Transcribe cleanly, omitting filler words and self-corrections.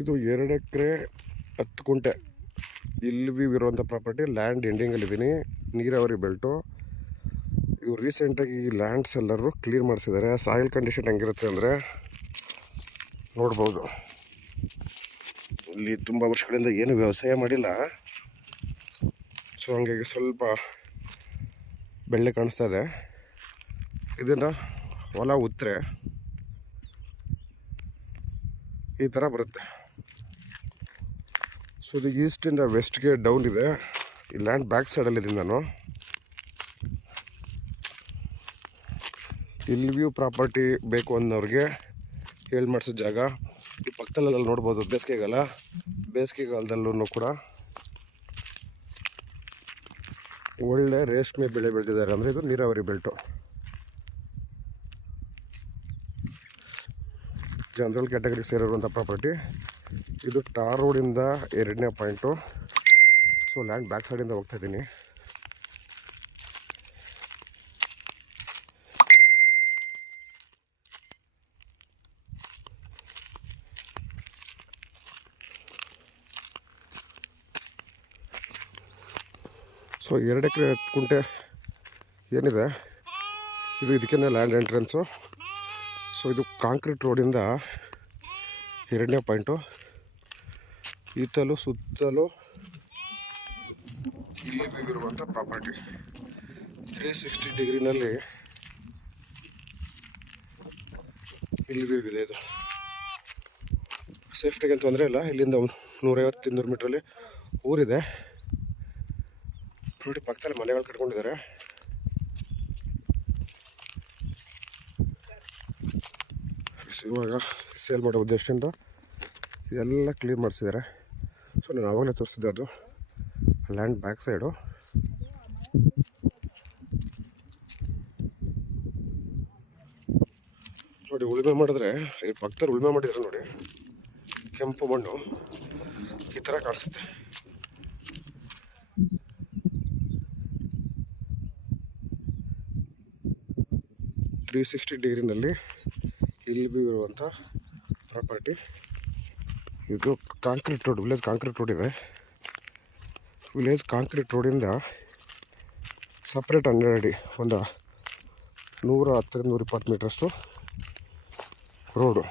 ಇದು 2 ಎಕರೆ 10 ಗುಂಟೆ ಇಲ್ಲಿ ವ್ಯೂ ಇರುವಂಥ ಪ್ರಾಪರ್ಟಿ. ಲ್ಯಾಂಡ್ ಎಂಡಿಂಗಲ್ಲಿದ್ದೀನಿ, ನೀರಾವರಿ ಬೆಲ್ಟು. ಇದು ರೀಸೆಂಟಾಗಿ ಈ ಲ್ಯಾಂಡ್ಸ್ ಎಲ್ಲರೂ ಕ್ಲಿಯರ್ ಮಾಡಿಸಿದ್ದಾರೆ. ಸಾಯಿಲ್ ಕಂಡೀಷನ್ ಹೆಂಗಿರುತ್ತೆ ಅಂದರೆ ನೋಡ್ಬೋದು. ಇಲ್ಲಿ ತುಂಬ ವರ್ಷಗಳಿಂದ ಏನು ವ್ಯವಸಾಯ ಮಾಡಿಲ್ಲ, ಸೊ ಹಂಗಾಗಿ ಸ್ವಲ್ಪ ಬೆಳ್ಳೆ ಕಾಣಿಸ್ತಾ ಇದೆ. ಇದನ್ನು ಹೊಲ ಉತ್ತರೆ ಈ ಥರ ಬರುತ್ತೆ. ಸೊ ಇದು ಈಸ್ಟಿಂದ ವೆಸ್ಟ್ಗೆ ಡೌನ್ ಇದೆ. ಈ ಲ್ಯಾಂಡ್ ಬ್ಯಾಕ್ ಸೈಡಲ್ಲಿದ್ದೀನಿ ನಾನು. ಇಲ್ಲಿ ವ್ಯೂ ಪ್ರಾಪರ್ಟಿ ಬೇಕು ಅನ್ನೋರಿಗೆ ಹೇಳಿ ಮಾಡಿಸೋ ಜಾಗ. ಈ ಪಕ್ಕದಲ್ಲೆಲ್ಲ ನೋಡ್ಬೋದು ಬೇಸಿಗೆಗಾಲದಲ್ಲೂ ಕೂಡ ಒಳ್ಳೆ ರೇಷ್ಮೆ ಬೆಳೆ ಬೆಳೆದಿದ್ದಾರೆ. ಅಂದರೆ ಇದು ನೀರಾವರಿ ಬೆಲ್ಟು. ಜನರಲ್ ಕ್ಯಾಟಗರಿಗೆ ಸೇರಿರುವಂಥ ಪ್ರಾಪರ್ಟಿ. ಇದು ಟಾರ್ ರೋಡಿಂದ 2ನೇ ಪಾಯಿಂಟು. ಸೊ ಲ್ಯಾಂಡ್ ಬ್ಯಾಕ್ ಸೈಡಿಂದ ಹೋಗ್ತಾ ಇದ್ದೀನಿ. ಸೊ 2 ಎಕರೆ 10 ಗುಂಟೆ ಏನಿದೆ ಇದು ಇದಕ್ಕೇ ಲ್ಯಾಂಡ್ ಎಂಟ್ರೆನ್ಸು. ಸೊ ಇದು ಕಾಂಕ್ರೀಟ್ ರೋಡಿಂದ 2ನೇ ಪಾಯಿಂಟು. ಈತಲು ಸುತ್ತಲೂ ಇಲ್ಲಿ ಇರುವಂಥ ಪ್ರಾಪರ್ಟಿ 360 ಡಿಗ್ರಿನಲ್ಲಿ ಇಲ್ಲಿ ವ್ಯೂ ಇದೆ. ಇದು ಸೇಫ್ಟಿಗೆ ತೊಂದರೆ ಇಲ್ಲ. ಇಲ್ಲಿಂದ 150-200 ಮೀಟ್ರಲ್ಲಿ ಊರಿದೆ ನೋಡಿ. ಪಕ್ಕದಲ್ಲಿ ಮನೆಗಳು ಕಟ್ಕೊಂಡಿದ್ದಾರೆ. ಇವಾಗ ಸೇಲ್ ಮಾಡೋ ಉದ್ದೇಶದಿಂದ ಇದೆಲ್ಲ ಕ್ಲೀನ್ ಮಾಡಿಸಿದ್ದಾರೆ. ಸೊ ನಾನು ಆವಾಗಲೇ ತೋರಿಸಿದ್ದೆ ಅದು ಲ್ಯಾಂಡ್ ಬ್ಯಾಕ್ ಸೈಡು. ನೋಡಿ ಉಳುಮೆ ಮಾಡಿದ್ರೆ ಈ ಪಕ್ಕದಲ್ಲಿ ಉಳುಮೆ ಮಾಡಿದ್ರೆ ನೋಡಿ, ಕೆಂಪು ಮಣ್ಣು ಈ ಥರ ಕಾಣಿಸುತ್ತೆ. ತ್ರೀ 360 ಡಿಗ್ರಿನಲ್ಲಿ ಇಲ್ಲಿ ಇರುವಂಥ ಪ್ರಾಪರ್ಟಿ. ಇದು concrete road, village concrete road ಇದೆ. ವಿಲೇಜ್ ಕಾಂಕ್ರೀಟ್ ರೋಡಿಂದ ಸಪ್ರೇಟ್ 12 ಅಡಿ, ಒಂದು 110-120 ಮೀಟ್ರಷ್ಟು ರೋಡು.